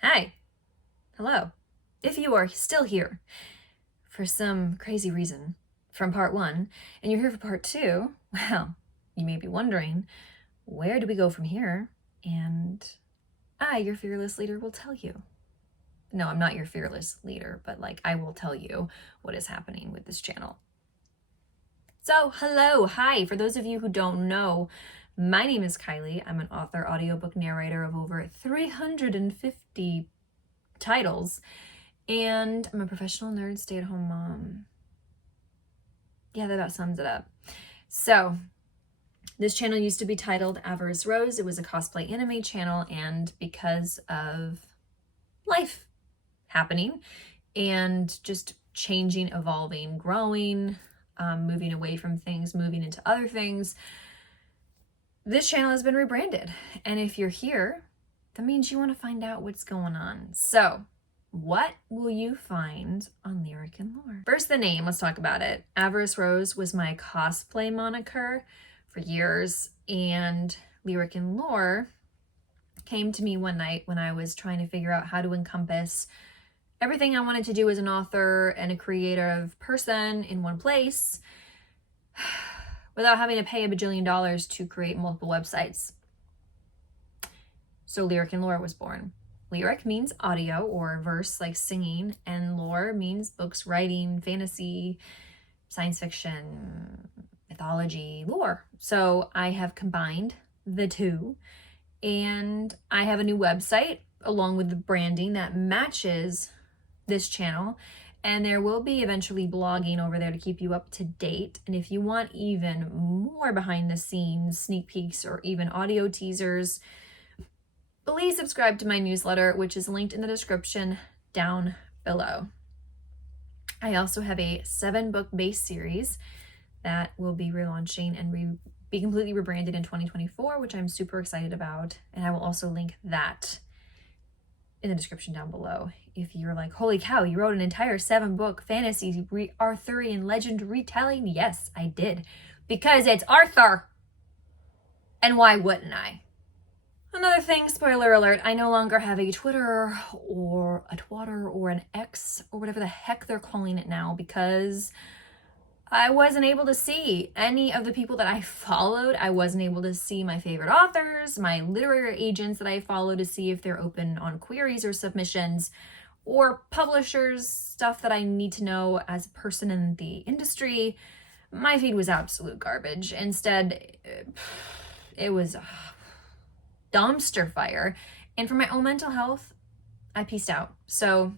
Hi. Hello. If you are still here for some crazy reason from part one and you're here for part two, well, you may be wondering, where do we go from here? And I, your fearless leader, will tell you. No, I'm not your fearless leader, but I will tell you what is happening with this channel. So, hello, hi. For those of you who don't know, my name is Kylie. I'm an author, audiobook narrator of over 350 titles, and I'm a professional nerd stay-at-home mom. Yeah, that about sums it up. So, this channel used to be titled Avarice Rose. It was a cosplay anime channel, and because of life happening and just changing, evolving, growing, moving away from things, moving into other things, this channel has been rebranded. And if you're here, that means you want to find out what's going on. So, what will you find on Lyric and Lore? First, the name. Let's talk about it. Avarice Rose was my cosplay moniker for years, and Lyric and Lore came to me one night when I was trying to figure out how to encompass everything I wanted to do as an author and a creative person in one place without having to pay $1 bajillion to create multiple websites. So Lyric and Lore was born. Lyric means audio or verse, like singing, and lore means books, writing, fantasy, science fiction, mythology, lore. So I have combined the two, and I have a new website along with the branding that matches this channel, and there will be eventually blogging over there to keep you up to date. And if you want even more behind the scenes sneak peeks or even audio teasers, please subscribe to my newsletter, which is linked in the description down below. I also have a 7-book base series that will be relaunching and be completely rebranded in 2024, which I'm super excited about. And I will also link that in the description down below. If you're like, holy cow, you wrote an entire 7-book fantasy Arthurian legend retelling? Yes, I did. Because it's Arthur. And why wouldn't I? Another thing, spoiler alert, I no longer have a Twitter or a Twatter or an X or whatever the heck they're calling it now, because I wasn't able to see any of the people that I followed. I wasn't able to see my favorite authors, my literary agents that I follow to see if they're open on queries or submissions, or publishers, stuff that I need to know as a person in the industry. My feed was absolute garbage. Instead, it was dumpster fire. And for my own mental health, I peaced out. So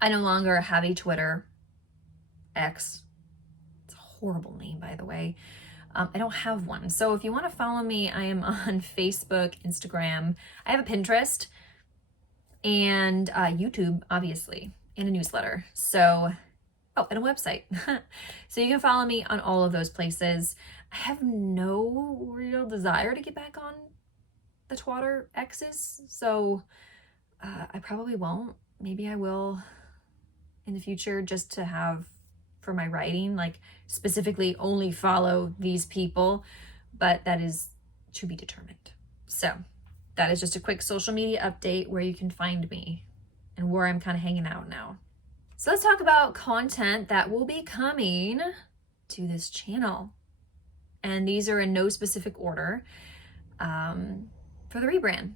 I no longer have a Twitter, X. It's a horrible name, by the way. I don't have one. So if you want to follow me, I am on Facebook, Instagram. I have a Pinterest and YouTube, obviously, and a newsletter. So, oh, and a website. So you can follow me on all of those places. I have no real desire to get back on the Twatter X's, so I probably won't. Maybe I will in the future, just to have for my writing, specifically only follow these people, but that is to be determined. So that is just a quick social media update where you can find me and where I'm kind of hanging out now. So let's talk about content that will be coming to this channel. And these are in no specific order. For the rebrand,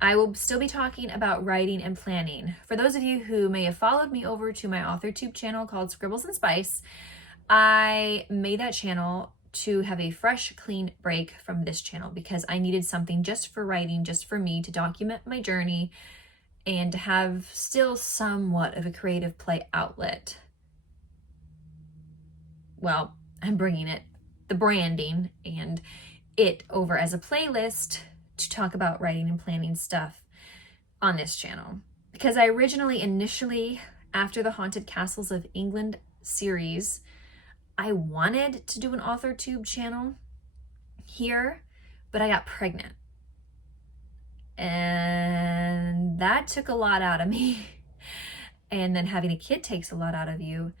I will still be talking about writing and planning. For those of you who may have followed me over to my AuthorTube channel called Scribbles and Spice, I made that channel to have a fresh, clean break from this channel because I needed something just for writing, just for me to document my journey and to have still somewhat of a creative play outlet. Well, I'm bringing it, the branding and it over as a playlist to talk about writing and planning stuff on this channel. Because I initially, after the Haunted Castles of England series, I wanted to do an AuthorTube channel here, but I got pregnant. And that took a lot out of me. And then having a kid takes a lot out of you.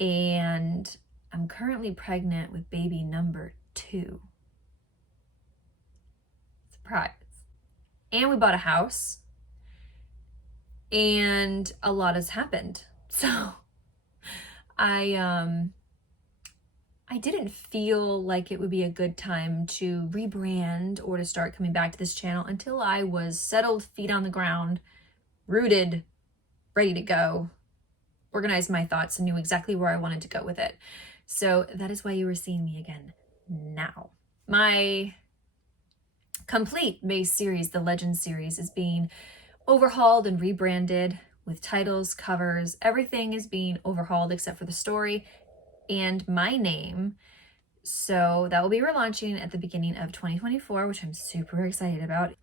And I'm currently pregnant with baby number 2. Surprise. And we bought a house. and a lot has happened. So I didn't feel like it would be a good time to rebrand or to start coming back to this channel until I was settled, feet on the ground, rooted, ready to go, organized my thoughts, and knew exactly where I wanted to go with it. So that is why you were seeing me again now. My complete base series, the Legend series, is being overhauled and rebranded with titles, covers. Everything is being overhauled except for the story and my name. So that will be relaunching at the beginning of 2024, which I'm super excited about.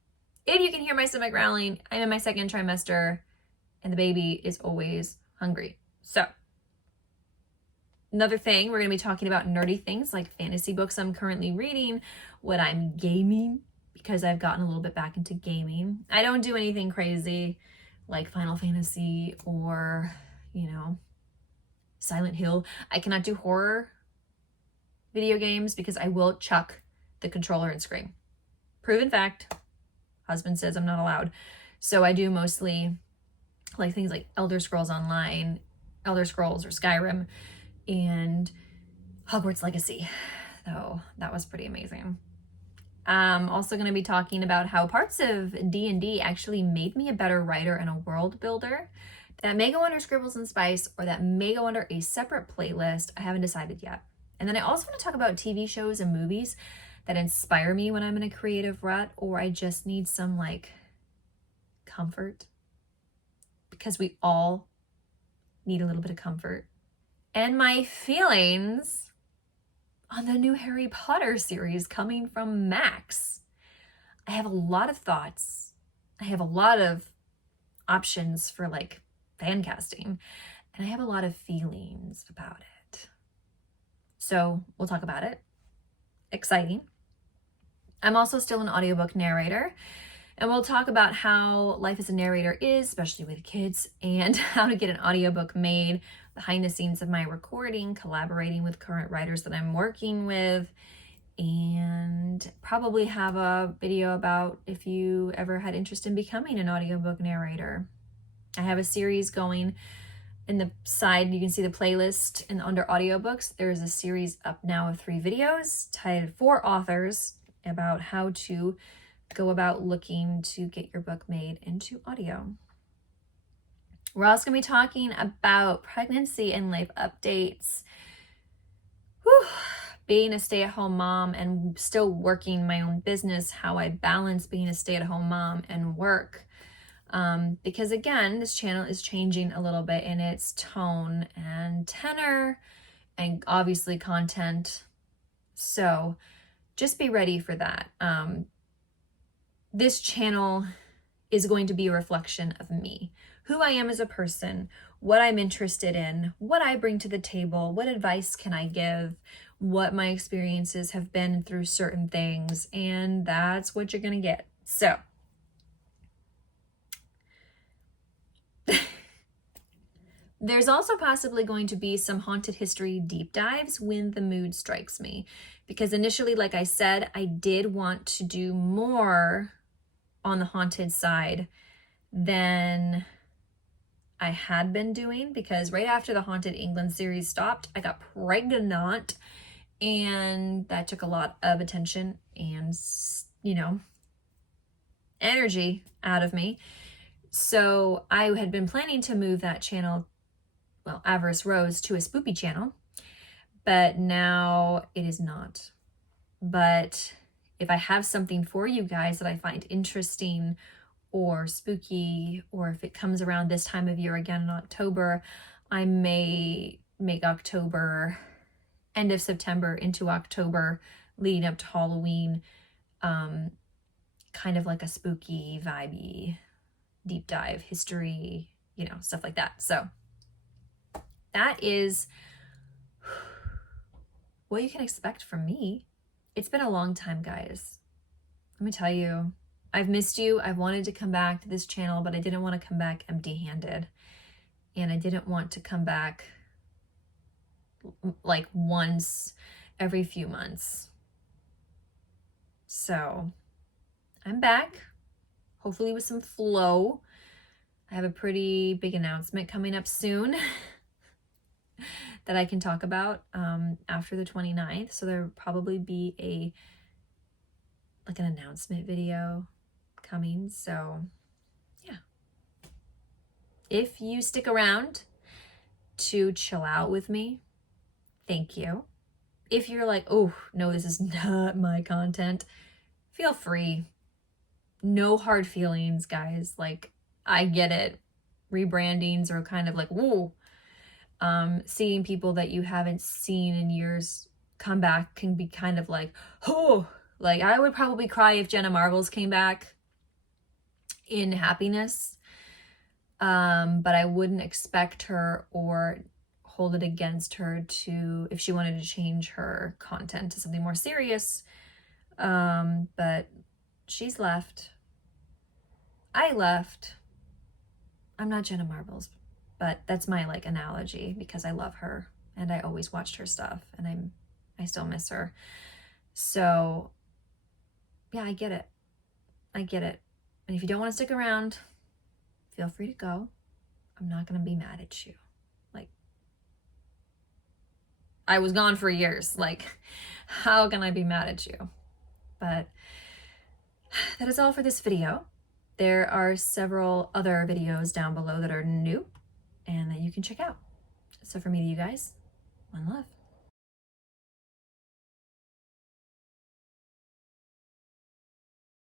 If you can hear my stomach growling, I'm in my second trimester and the baby is always hungry. So another thing, we're going to be talking about nerdy things like fantasy books I'm currently reading, what I'm gaming, because I've gotten a little bit back into gaming. I don't do anything crazy like Final Fantasy or, Silent Hill. I cannot do horror video games because I will chuck the controller and scream. Proven fact. Husband says I'm not allowed. So I do mostly like things like Elder Scrolls Online, Elder Scrolls or Skyrim, and Hogwarts Legacy. Though that was pretty amazing. I'm also going to be talking about how parts of D&D actually made me a better writer and a world builder. That may go under Scribbles and Spice, or that may go under a separate playlist. I haven't decided yet. And then I also want to talk about TV shows and movies that inspire me when I'm in a creative rut, or I just need some comfort. Because we all need a little bit of comfort. And my feelings on the new Harry Potter series coming from Max. I have a lot of thoughts. I have a lot of options for fan casting, and I have a lot of feelings about it. So we'll talk about it. Exciting. I'm also still an audiobook narrator, and we'll talk about how life as a narrator is, especially with kids, and how to get an audiobook made, behind the scenes of my recording, collaborating with current writers that I'm working with, and probably have a video about if you ever had interest in becoming an audiobook narrator. I have a series going in the side. You can see the playlist, and under audiobooks, there is a series up now of 3 videos titled for authors about how to go about looking to get your book made into audio. We're also going to be talking about pregnancy and life updates. Whew. Being a stay-at-home mom and still working my own business, how I balance being a stay-at-home mom and work. Because again, this channel is changing a little bit in its tone and tenor and obviously content. So just be ready for that. This channel is going to be a reflection of me, who I am as a person, what I'm interested in, what I bring to the table, what advice can I give, what my experiences have been through certain things, and that's what you're going to get. So there's also possibly going to be some haunted history deep dives when the mood strikes me, because initially, like I said, I did want to do more on the haunted side than I had been doing, because right after the Haunted England series stopped, I got pregnant, and that took a lot of attention and, energy out of me. So I had been planning to move that channel, Avarice Rose, to a spoopy channel, but now it is not. But if I have something for you guys that I find interesting or spooky, or if it comes around this time of year again in October, I may make October, end of September into October, leading up to Halloween, kind of like a spooky, vibey, deep dive, history, stuff like that. So that is what you can expect from me. It's been a long time, guys. Let me tell you, I've missed you. I've wanted to come back to this channel, but I didn't want to come back empty-handed. And I didn't want to come back once every few months. So I'm back, hopefully with some flow. I have a pretty big announcement coming up soon that I can talk about after the 29th. So there'll probably be an announcement video coming. So yeah. If you stick around to chill out with me, thank you. If you're like, oh, no, this is not my content, feel free. No hard feelings, guys. Like, I get it. Rebrandings are kind of like, whoa. Seeing people that you haven't seen in years come back can be kind of like, oh, like I would probably cry if Jenna Marbles came back in happiness. But I wouldn't expect her or hold it against her to, if she wanted to change her content to something more serious. But she's left. I left. I'm not Jenna Marbles, but that's my like analogy because I love her and I always watched her stuff and I still miss her. So yeah, I get it. I get it. And if you don't want to stick around, feel free to go. I'm not going to be mad at you. Like, I was gone for years. Like, how can I be mad at you? But that is all for this video. There are several other videos down below that are new and that you can check out. So from me to you guys, one love.